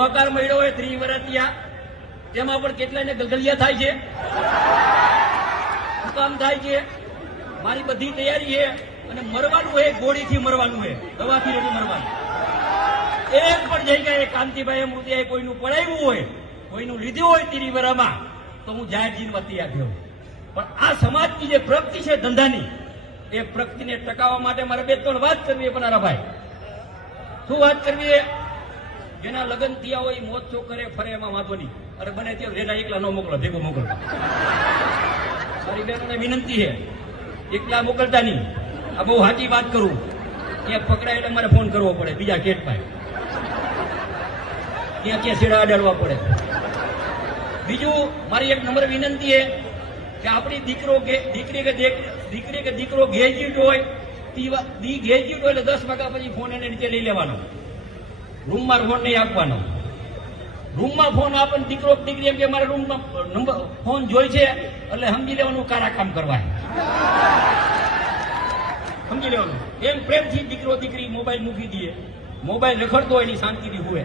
સહકાર મળ્યો હોય ત્રિવરતિયા તેમાં પણ કેટલાને ગલગલિયા થાય છે? કામ થાય છે? મારી બધી તૈયારી છે અને મરવાનું હોય, ગોળીથી મરવાનું હોય, દવાથી નથી મરવાનું. એક પણ જગ્યાએ કાંતિભાઈ મૃત્યુ કોઈનું પડાવ્યું હોય, કોઈનું લીધું હોય તિરિવરામાં, તો હું જાહેર વતી આપ્યો. પણ આ સમાજની જે પ્રગતિ છે ધંધાની, એ પ્રગતિને ટકાવવા માટે મારે બે ત્રણ વાત કરવી છે પનારાભાઈ શું વાત કરવી જેના લગ્ન થયા હોય, મોત શોખ કરે, ફરે એમાં વાંધો નહીં. અરે બને ત્યાં રેડા એકલા ન મોકલો, ભેગો મોકલો. મારી બહેનોને વિનંતી છે, એકલા મોકલતા નહીં. આ બહુ સાચી વાત કરું. ત્યાં પકડાય એટલે મારે ફોન કરવો પડે, બીજા ગેટ પાસે. ત્યાં ત્યાં છેડા અડાડવા પડે. બીજું, મારી એક નંબર વિનંતી છે કે આપણી દીકરો દીકરી કે દીકરી કે દીકરો ગ્રેજ્યુએટ હોય દી ગ્રેજ્યુએટ હોય એટલે દસ વાગ્યા પછી ફોન એને નીચે લઈ લેવાનો. રૂમમાં ફોન નહીં આપવાનો. રૂમમાં ફોન આપે દીકરો દીકરી એમ કે મારે રૂમમાં નંબર ફોન જોઈ છે, એટલે સમજી લેવાનું કારા કામ કરવા સમજી લેવાનું. એમ પ્રેમથી દીકરો દીકરી મોબાઈલ મૂકી દઈએ મોબાઈલ રખડતો હોય એની શાંતિથી હોય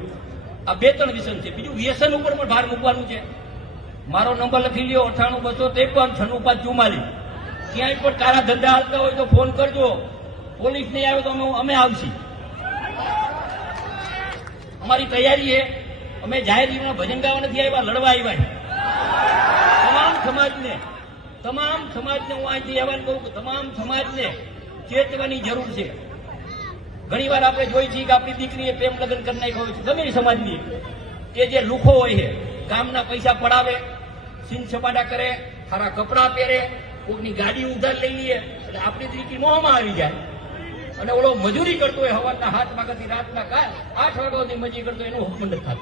આ બે ત્રણ વ્યસન છે. બીજું વ્યસન ઉપર પણ ભાર મૂકવાનું છે. મારો નંબર લખી લ્યો, અઠાણું, બસો ત્રેપન, છન્નું, પાંચ ચુમ્માલીસ ક્યાંય પણ કારા ધંધા હાલતા હોય તો ફોન કરજો. પોલીસ નહીં આવે તો અમે અમે આવશી. અમારી તૈયારી છે. અમે જાહેર જીવનમાં ભજન ગાવા નથી આવ્યા, લડવા આવ્યા તમામ સમાજને તમામ સમાજને હું આજથી આહવાન કરું કે તમામ સમાજને ચેતવાની જરૂર છે. ઘણી વાર આપણે જોઈ છીએ કે આપણી દીકરીએ પ્રેમ લગ્ન કરી નાખ્યો છે. ગમે સમાજની. કે જે લુખો હોય છે કામના પૈસા પડાવે, સીન સપાટા કરે સારા કપડાં પહેરે, કોકની ગાડી ઉધાર લઈ લઈએ એટલે આપણી દીકરી મોહમાં આવી જાય. અને ઓલો મજૂરી કરતો હોય સવારના સાત વાગ્યાથી રાતના કા- આઠ વાગ્યા મજૂરી કરતો એનું હુકમ નથી થતું.